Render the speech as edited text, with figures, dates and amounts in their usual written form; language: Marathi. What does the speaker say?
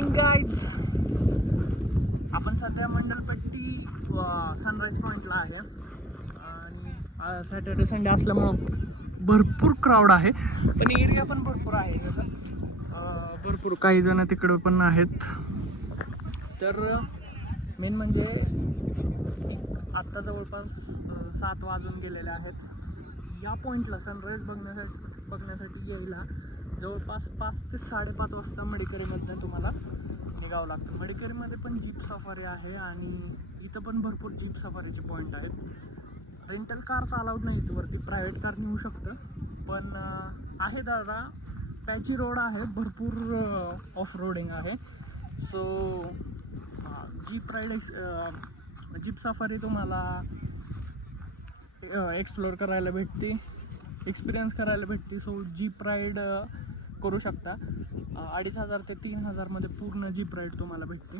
Morning guys. आपण सध्या मंडलपट्टी सनराईज पॉईंटला आहे आणि सॅटर्डे संडे असल्यामुळं भरपूर क्राऊड आहे, पण एरिया पण भरपूर आहे भरपूर काही जण तिकडं पण आहेत. तर मेन म्हणजे आत्ता जवळपास 7 वाजून गेलेले आहेत. या पॉईंटला सनराईज बघण्यासाठी यायला जवळपास 5 ते 5:30 वाजता मडिकेरीमधनं तुम्हाला निघावं लागतं. मडिकेरीमध्ये पण जीप सफारी आहे आणि इथं पण भरपूर जीप सफारीचे पॉईंट आहेत. रेंटल कार्स अलाउड नाही इथं, वरती प्रायव्हेट कार नेऊ शकतं, पण आहे दादा पॅची रोड आहे, भरपूर ऑफ रोडिंग आहे. सो जीप सफारी तुम्हाला एक्सप्लोअर करायला भेटते, एक्सपिरियन्स करायला भेटते. सो जीप राईड करू शकता. 2,500 ते 3,000 मध्ये पूर्ण जीप राईड तुम्हाला भेटते.